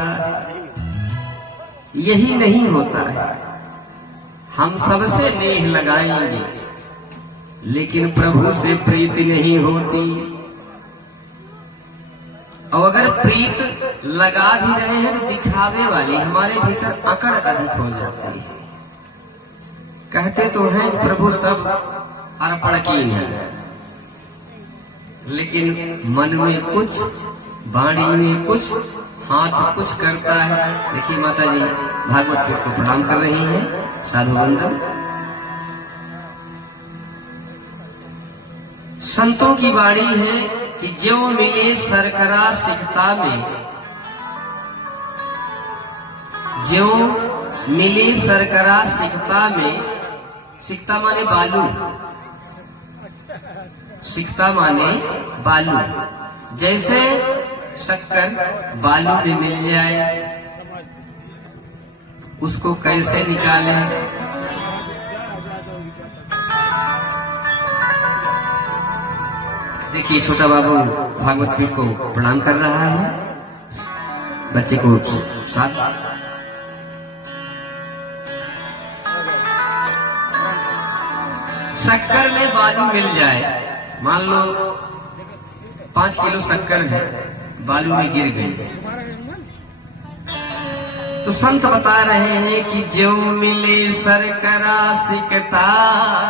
होता है, यही नहीं होता है। हम सबसे नेह लगाएंगे लेकिन प्रभु से प्रीति नहीं होती। और अगर प्रीत लगा भी रहे हैं तो दिखावे वाली हमारे भीतर अकड़ अधिक हो जाती है। कहते तो हैं प्रभु सब अर्पण की है, लेकिन मन में कुछ, वाणी में कुछ, हाथ कुछ करता है। देखिए माता जी भागवत को प्रणाम कर रही हैं, साधु वंदन। संतों की वाणी है कि ज्यो मिले सरकरा सिकता में, ज्यो मिले सरकरा सिकता में। सिकता माने बालू, सिकता माने बालू। जैसे शक्कर बालू में मिल जाए, उसको कैसे निकालें? देखिए छोटा बाबू भागवत पीठ को प्रणाम कर रहा है, बच्चे को साथ। शक्कर में बालू मिल जाए, मान लो 5 किलो शक्कर है, बालू में गिर गई, तो संत बता रहे हैं कि ज्यों मिले सरकरा सिकता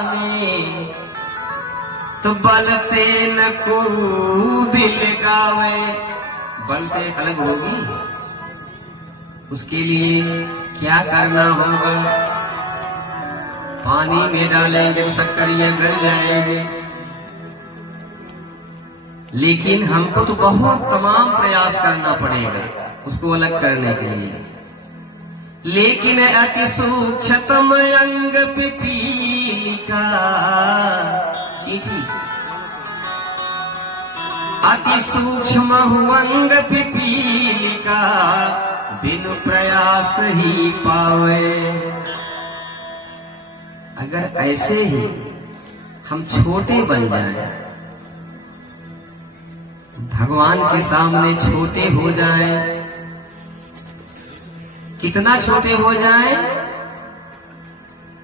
में, तो बलते न को बिल गावे। बल से अलग होगी, उसके लिए क्या करना होगा? पानी में डालेंगे तो शक्करियां गल जाएंगे। लेकिन हमको तो बहुत तमाम प्रयास करना पड़ेगा उसको अलग करने के लिए। लेकिन अति सूक्ष्मतम अंग पिपीलिका, चीटी अति सूक्ष्म अंग पिपीलिका, बिनु प्रयास ही पावे। अगर ऐसे ही हम छोटे बन जाएं, भगवान के सामने छोटे हो जाएं, कितना छोटे हो जाएं?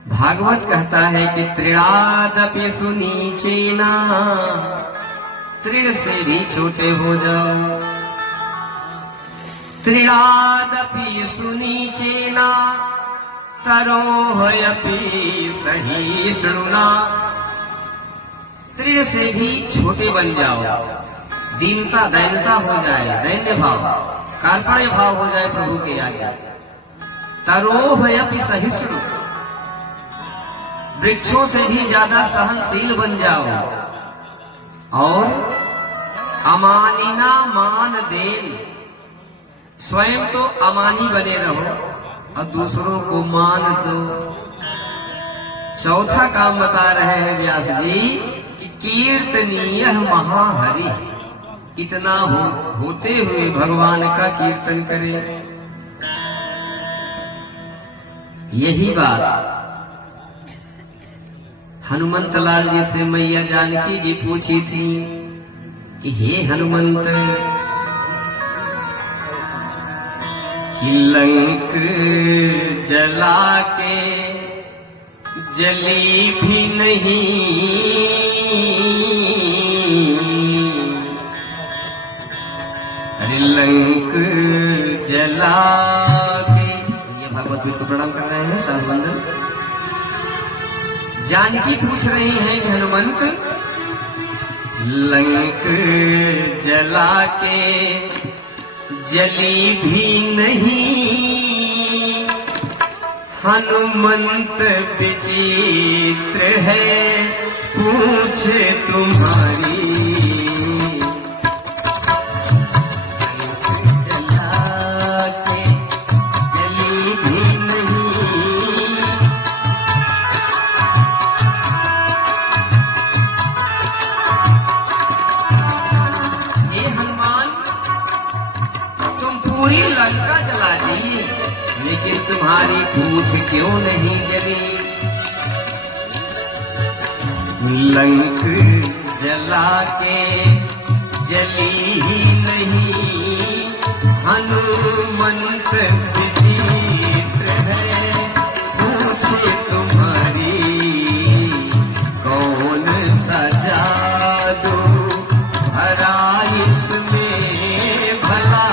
भागवत कहता है कि तृणादपि सुनीचेना, तृण से भी छोटे हो जाओ। तृणादपि सुनीचेना, तरोहयपि सहिष्णुना। तृण से भी छोटे बन जाओ, दीनता दैन्यता हो जाए, दैन्य भाव, कार्पण्य भाव हो जाए प्रभु के आगे। तरोहयपि सहिष्णु, वृक्षों से भी ज्यादा सहनशील बन जाओ। और अमानिना मान देन, स्वयं तो अमानी बने रहो और दूसरों को मान दो। चौथा काम बता रहे हैं व्यास जी कि कीर्तनीय महाहरि, इतना होते हुए भगवान का कीर्तन करें। यही बात हनुमंत लाल जी से मैया जानकी जी पूछी थी कि हे हनुमंत, कि लंक जला के जली भी नहीं, अरे लंक जला के। ये भागवत पीठ को प्रणाम कर रहे हैं, साधु वंदन। जानकी पूछ रही हैं कि हनुमंत, लंक जला के जली भी नहीं, हनुमंत विचित्र है पूछ तुम्हारी। लेकिन तुम्हारी पूछ क्यों नहीं जली? लंक जला के जली ही नहीं, हनुमंत हनुमंत विचित्र है, पूछे तुम्हारी कौन सा जादू भरा इसमें भला,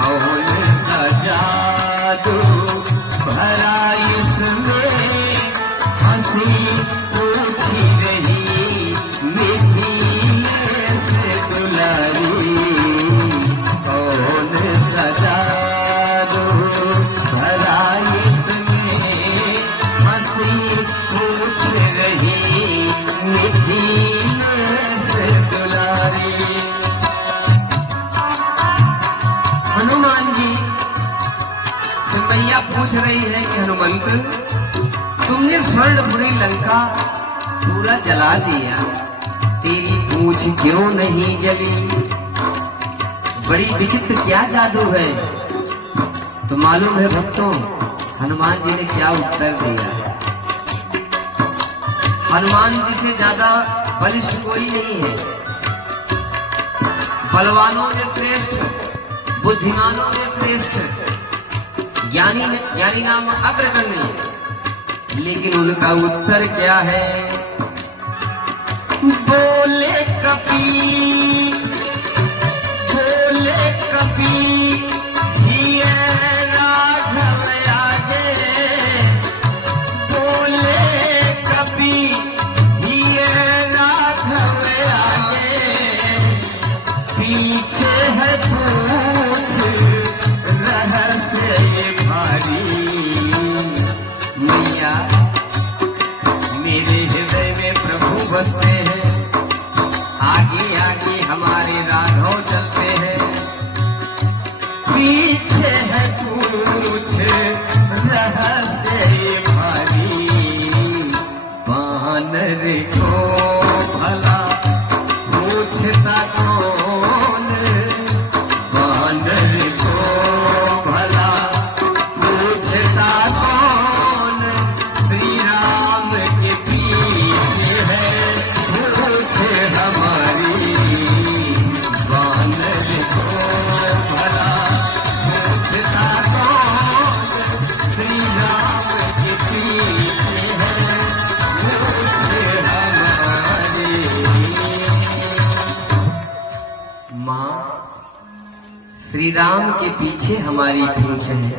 कौन सा जादू भरा इसमें। हंसी पूछी रही मीठी से दुलारी, कौन सा जादू भरा इसमें। हंसी पूछ रही मीठी से दुलारी। हनुमान जी से मैया पूछ रही है कि हनुमंत, तुमने स्वर्णपुरी लंका पूरा जला दिया, तेरी पूछ क्यों नहीं जली? बड़ी विचित्र क्या जादू है? तो मालूम है भक्तों, हनुमान जी ने क्या उत्तर दिया। हनुमान जी से ज्यादा बलिष्ठ कोई नहीं है, बलवानों में श्रेष्ठ, बुद्धिमानों में श्रेष्ठ, ज्ञानी नाम अग्रगण्य। लेकिन उनका उत्तर क्या है? बोले कपी, बोले कपी ये राघव आगे, बोले कपी ये राघव आगे, पीछे है पूछ रहस्य ये भारी। मैया मेरे हृदय में प्रभु बसते हैं, आगे आगे हमारे राघव चलते हैं, पीछे है कुछ रहस्य भारी। बानर को भला पूछता कौन, बानर को भला पूछता कौन, श्री राम के पीछे है पूछे हमारी। बानर को भला पूछता कौन, श्री राम के पीछे है पूछे हमारी। माँ, श्री राम के पीछे हमारी पूछ है,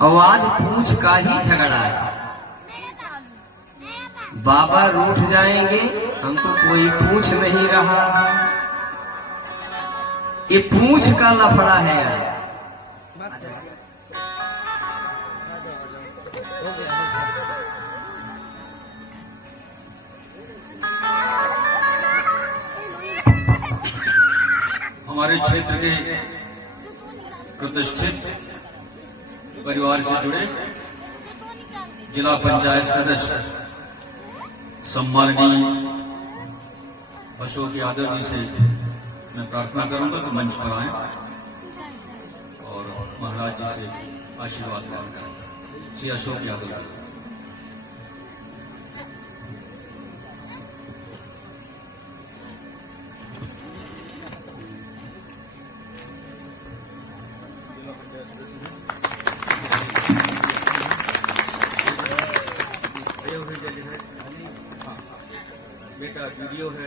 और आज पूछ का ही झगड़ा है। बाबा रूठ जाएंगे, हमको कोई पूछ नहीं रहा, ये पूछ का लफड़ा है। हमारे क्षेत्र के प्रतिष्ठित परिवार से जुड़े जिला पंचायत सदस्य सम्माननीय अशोक यादव जी से मैं प्रार्थना करूंगा कि मंच पर आएं और महाराज जी से आशीर्वाद ग्रहण करें। श्री अशोक यादव जी। बेटा वीडियो है।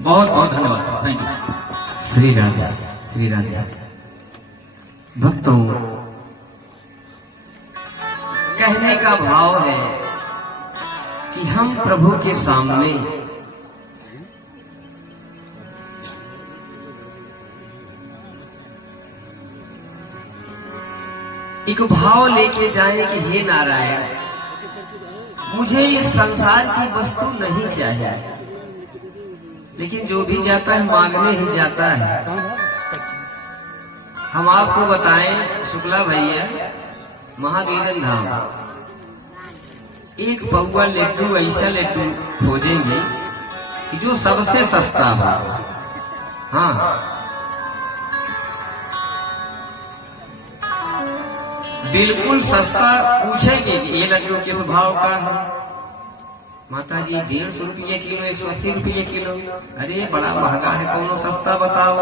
बहुत बहुत धन्यवाद, थैंक यू। श्री राधा, श्री राधा। भक्तों, कहने का भाव है कि हम प्रभु के सामने एक भाव लेके जाए कि हे नारायण, मुझे इस संसार की वस्तु नहीं चाहिए, लेकिन जो भी जाता है मांगने ही जाता है। हम आपको बताएं शुक्ला भैया, महावीरन धाम एक पौवा लड्डू, ऐसा लड्डू खोजेंगे कि जो सबसे सस्ता हो। हाँ, बिल्कुल सस्ता पूछेंगे कि ये लड्डू किस भाव का है। माता जी 150 रुपये किलो, 180 रुपये किलो। अरे बड़ा महंगा है, कौनो सस्ता बताओ।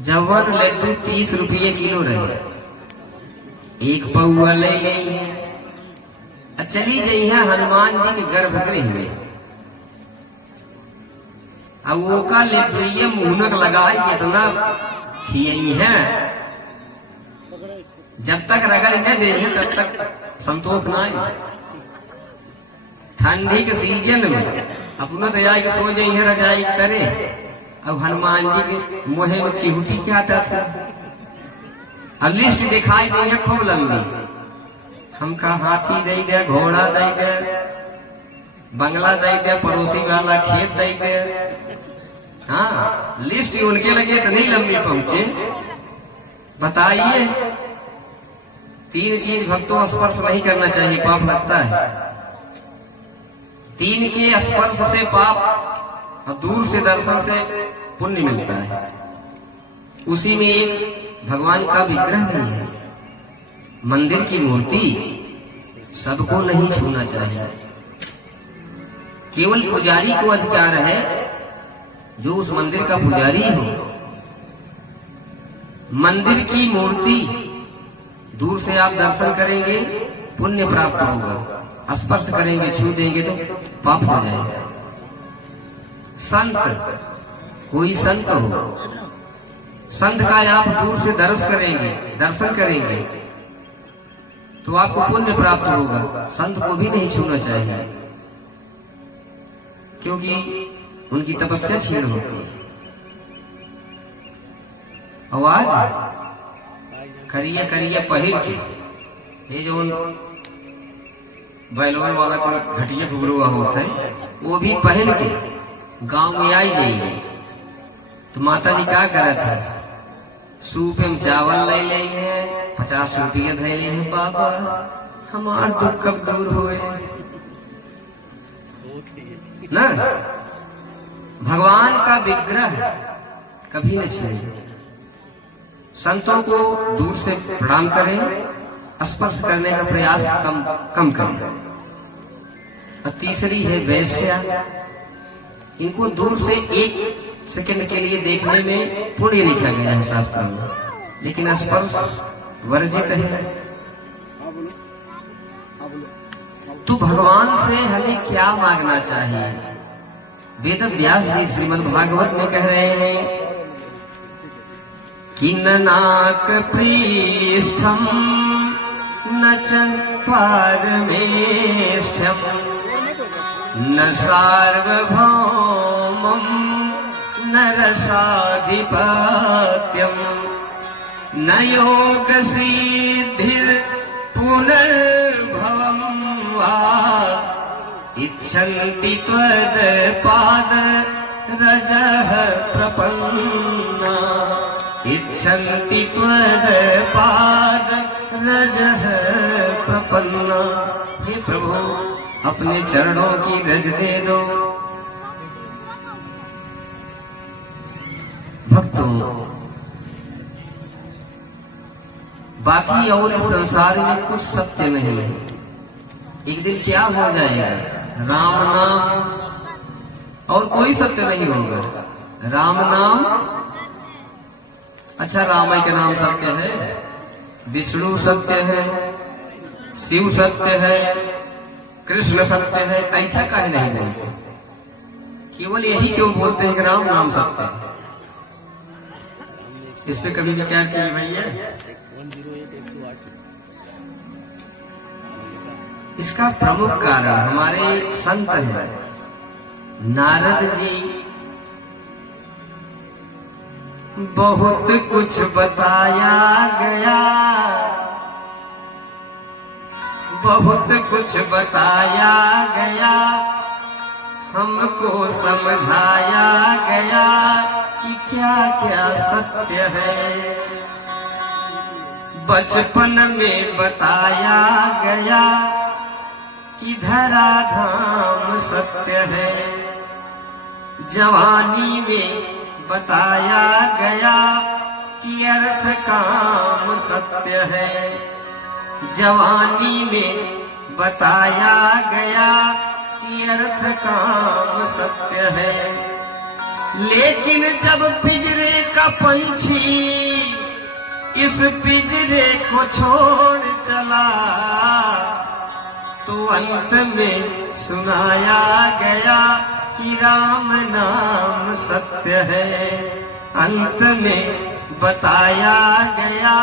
जवन लड्डू 30 रुपये किलो रहे, एक पौआ ले गई है। चली गई है हनुमान जी के गर्भगृह में। अब वो का लड्डू मुहनक लगाई इतना खियई है, जब तक रगड़ न दे तब तक संतोष ना। ठंडी के सीजन में अपना तो जाके सो जाई है रजाई करे। अब हनुमान जी के मुहे में चिहुटी क्या था। अब लिस्ट दिखाई दी है खूब लंबी। हमका हाथी दे दे, घोड़ा दे दे, बंगला दे दे, पड़ोसी वाला खेत दे दे। हाँ, लिस्ट उनके लगे इतनी लंबी पहुंचे। बताइए, 3 चीज भक्तों स्पर्श नहीं करना चाहिए, पाप लगता है। 3 के स्पर्श से पाप और दूर से दर्शन से पुण्य मिलता है। उसी में एक भगवान का विग्रह भी है। मंदिर की मूर्ति सबको नहीं छूना चाहिए। केवल पुजारी को अधिकार है, जो उस मंदिर का पुजारी हो। मंदिर की मूर्ति दूर से आप दर्शन करेंगे, पुण्य प्राप्त होगा। स्पर्श करेंगे, छू देंगे तो पाप हो जाएगा। संत, कोई संत हो, संत का आप दूर से दर्शन करेंगे तो आपको पुण्य प्राप्त होगा। संत को भी नहीं छूना चाहिए, क्योंकि उनकी तपस्या छीन होती है। आवाज करिए करिए पहिर के, ये जो बैलवन वाला को घटिया घुघरुआ होता है, वो भी पहन के गांव में आई जाइए। तो माता जी क्या करत है, सूप में चावल ले लिए, 50 रुपये धे लिए। बाबा हमार दुख कब दूर हुए ना। भगवान का विग्रह कभी न छीने। संतों को दूर से प्रणाम करें, स्पर्श करने का प्रयास कम करें। और तीसरी है वैश्या। इनको दूर से 1 सेकंड के लिए देखने में पुण्य लिखा गया है शास्त्र में, लेकिन स्पर्श वर्जित है। तो भगवान से हमें क्या मांगना चाहिए। वेद व्यास जी श्रीमद् भागवत में कह रहे हैं कि न नाक पृष्ठम न च पारमेष्ठ्यम न सार्वभौमम न रसाधिपत्यम न योग सिद्धिर पुनर्भवम वा इच्छन्ति त्वद पाद रजः प्रपन्ना इच्छन्ति त्वद पाद रजः प्रपन्ना। हे प्रभु, अपने चरणों की रज दे दो। भक्तों, बाकी और इस संसार में कुछ सत्य नहीं है। एक दिन क्या हो जाएगा, राम नाम और कोई सत्य नहीं होगा। राम नाम, अच्छा रामायण का नाम सत्य है, विष्णु सत्य है, शिव सत्य है, कृष्ण सत्य है, ऐसा काहे नहीं बोलते। केवल यही क्यों बोलते हैं कि राम नाम सत्य है। इस पे कभी विचार किए भैया? इसका प्रमुख कारण हमारे संत हैं। नारद जी बहुत कुछ बताया गया, बहुत कुछ बताया गया, हमको समझाया गया कि क्या क्या सत्य है। बचपन में बताया गया कि धराधाम सत्य है। जवानी में बताया गया कि कि अर्थ काम सत्य है। जवानी में बताया गया कि अर्थ काम सत्य है, लेकिन जब पिंजरे का पंछी इस पिंजरे को छोड़ चला तो अंत में सुनाया गया कि राम नाम सत्य है। अंत में बताया गया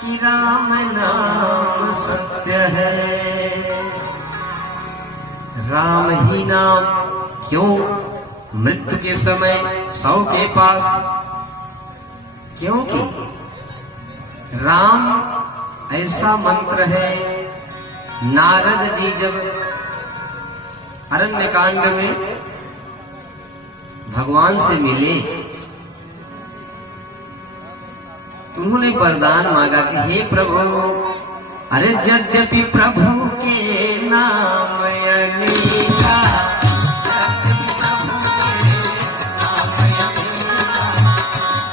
कि राम नाम सत्य है। राम ही नाम क्यों मृत्यु के समय 100 के पास? क्योंकि राम ऐसा मंत्र है। नारद जी जब अरण्यकांड में भगवान से मिले, उन्होंने वरदान मांगा कि हे प्रभु, अरे यद्यपि प्रभु के नाम अनेका,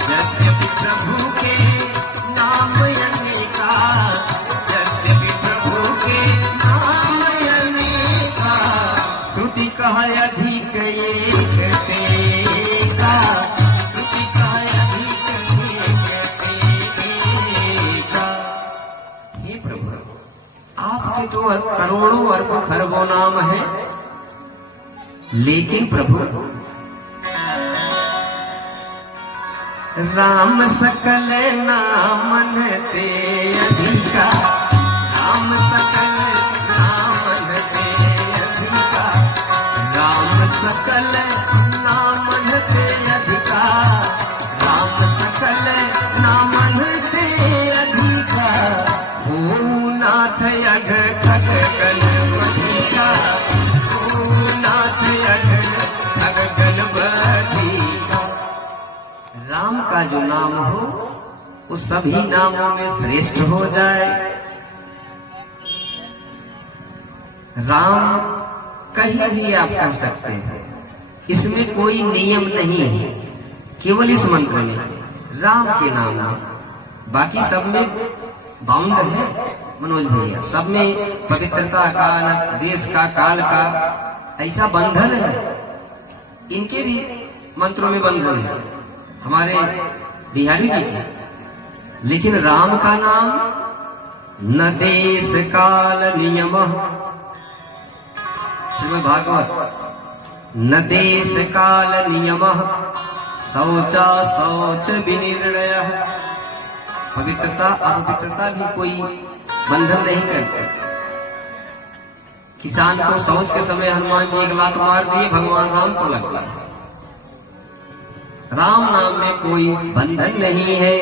यद्यपि प्रभु के नाम अनेका, यद्यपि प्रभु के नाम अनेका, श्रुति कह अधिक एक तेका, श्रुति कह अधिक एक। हे प्रभु, आपके तो करोड़ों अरबों खरबों नाम है, लेकिन प्रभु राम सकल नामन ते अधिका, राम सकल नामन ते अधिका, राम सकल नामन ते अधिका, राम सकल नामन ते अधिका। ओ नाथ अघ खग गणपति का, ओ नाथ अघ खग गणपति का। राम का जो नाम हो वो सभी नामों में श्रेष्ठ हो जाए। राम कहीं भी आप कह सकते हैं, इसमें कोई नियम नहीं है, केवल इस मंत्र में राम के नाम में। बाकी सब में बाउंड है मनोज भैया, सब में पवित्रता का, देश का, काल का ऐसा बंधन है। इनके भी मंत्रों में बंधन है, हमारे बिहारी जी की। लेकिन राम का नाम न देश काल नियम, श्रीमद् भागवत, न देश काल नियम, शौचा शौच विनिर्णय। पवित्रता अपवित्रता भी कोई बंधन नहीं करते। किसान को शौच के समय हनुमान जी 1 लात मार दिए, भगवान राम को लग गया। राम नाम में कोई बंधन नहीं है।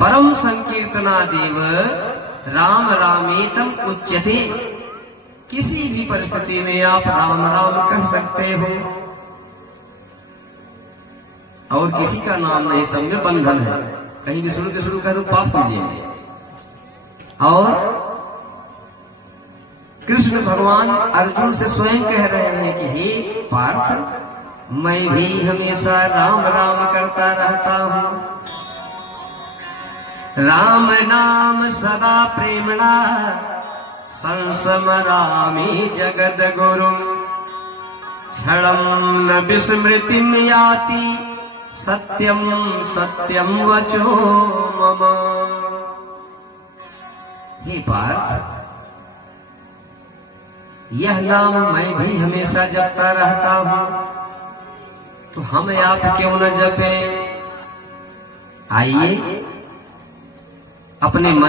परम संकीर्तना देव राम रामेतम उच्यते। किसी भी परिस्थिति में आप राम राम कह सकते हो, और किसी का नाम नहीं, सब में बंधन है। कहीं भी शुरू कह दो पाप हो जाएंगे। और कृष्ण भगवान अर्जुन से स्वयं कह रहे हैं कि हे पार्थ, मैं भी हमेशा राम राम करता रहता हूं। राम नाम सदा प्रेमणा संसमरामि जगद गुरुम। क्षणम न विस्मृतिम याति सत्यम सत्यम वचो मम। हे पार्थ, यह नाम मैं भी हमेशा जपता रहता हूं, तो हम आप क्यों न जपें? आइए अपने मन